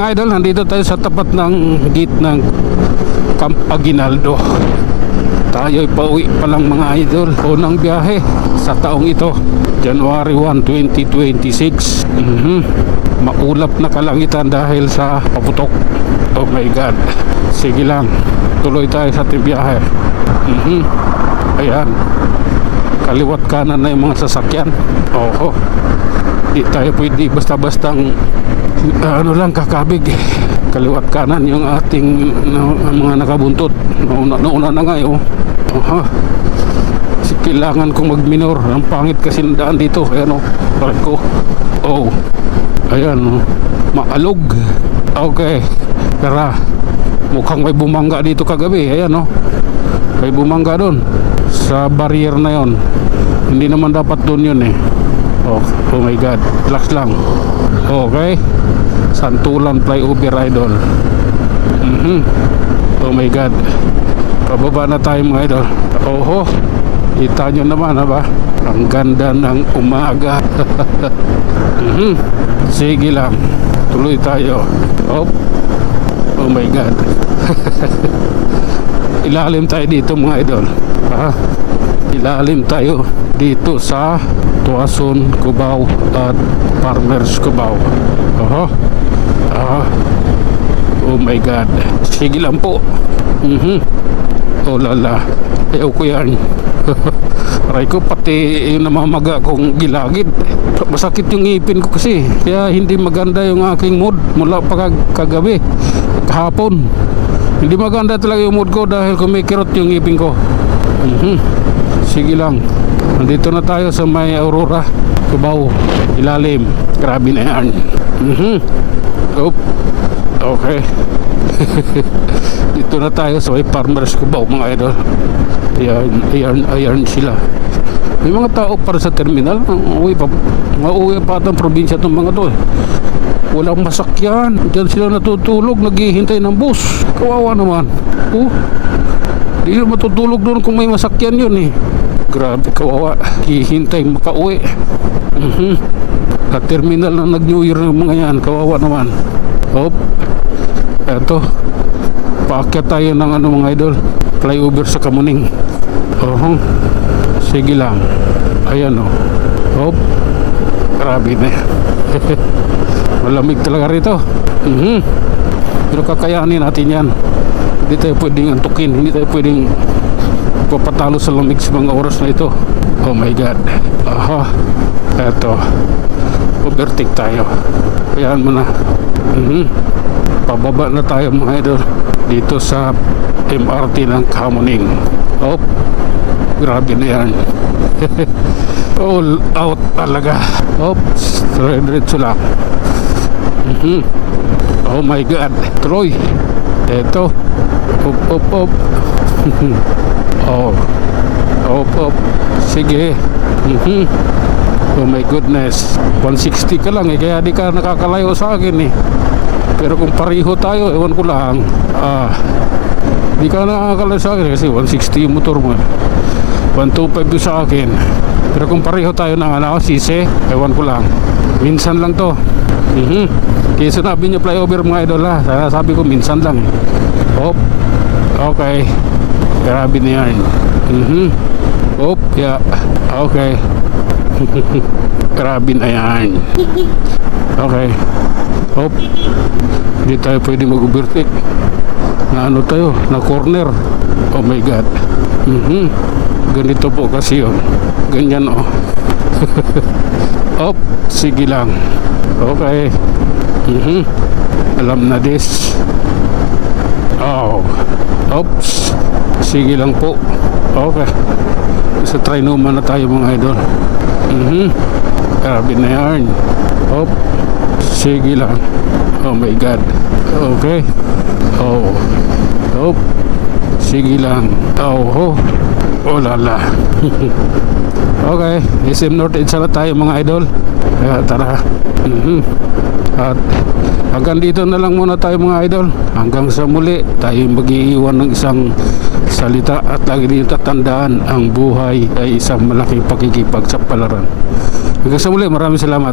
mga idol, nandito tayo sa tapat ng gate ng Camp Aguinaldo. Tayo'y pauwi pa lang mga idol. Unang biyahe sa taong ito, January 1, 2026. Maulap na kalangitan dahil sa paputok. Oh my God. Sige lang, tuloy tayo sa ating biyahe. Ayan, kaliwat kanan na yung mga sasakyan. Oo, di tayo pwede basta-bastang kakabig. Kaliwat kanan yung ating mga nakabuntot. Nauna na nga yun. Kailangan kong magminor. Ang pangit kasi ng daan dito. Ayan o, ko. Oh, ayan o, maalog. Okay, tara. Mukhang may bumangga dito kagabi. Ayan o, may bumangga doon sa barrier na yon. Hindi naman dapat doon yun eh. Oh my God, relax lang. Okay, Santulan flyover idol. Oh my God, pababa na tayo mga idol. Oho, kita nyo naman ba? Ang ganda ng umaga. Sige lang, tuloy tayo. Oh my God. Ilalim tayo dito mga idol. Ilalim tayo dito sa Tuason, Cubao at Farmers Cubao. Oh my God. Sige lang po. Oh lala, ayaw ko yan. Aray ko, pati yung namamaga kong gilagid. Masakit yung ngipin ko kasi. Kaya hindi maganda yung aking mood mula pa kagabi, kahapon. Hindi maganda talaga yung mood ko dahil kumikirot yung ngipin ko. Sige lang, nandito na tayo sa may Aurora, Cubao, ilalim. Grabe na yan. Okay. Dito na tayo sa may Farmers Cubao mga idol. Ayan sila. May mga tao para sa terminal. Mauwi pa atang probinsya itong mga to eh. Walang masakyan. Diyan sila natutulog, naghihintay ng bus. Kawawa naman. Di matutulog doon kung may masakyan yun eh. Grabe, kawawa. Hihintay makauwi. At terminal na nag-New Year ng mga yan. Kawawa naman. Eto, paakyat tayo ng mga idol, flyover sa Kamuning. Sige lang. Ayan o. Grabe na. Malamig talaga rito. Pero kakayanin natin yan. Hindi tayo pwedeng antukin. Hindi tayo pwedeng papatalo sa lamig sa mga oras na ito. Oh my God. Eto, overtake tayo. Kayaan mo na. Pababa na tayo mga idol dito sa MRT ng Kamuning. Grabe na yan. All out talaga. Diretso lang. Oh my God, Troy. Eto. Op. Op. Sige. Oh my goodness, 160 ka lang eh, kaya di ka nakakalayo sa akin eh. Pero kung pareho tayo, ewan ko lang, di ka nakakalayo sa akin kasi 160 yung motor mo, 125 yung sa akin. Pero kung pareho tayo ng sisi, ewan ko lang, minsan lang to. Kaya sinabi niya flyover mga idol ha, sabi ko minsan lang eh. Okay, grabe na yan. Okay. Grabe na yan. Okay. Hindi tayo pwede mag-overtake. Na tayo, na corner. Oh my God. Ganito po kasi yun. Ganyan sige lang. Okay. Alam na this. Sige lang po. Okay. Sa Trinoma na tayo mga idol. Grabe na yan. Sige lang. Oh my God. Okay. Sige lang. Lala. Okay, SM North Edge na tayo mga idol. Kaya tara. At hanggang dito na lang muna tayo mga idol. Hanggang sa muli, tayo mag-iiwan ng isang salita at lagi din tatandaan, ang buhay ay isang malaking pakikipagsapalaran. Hanggang sa muli, maraming salamat.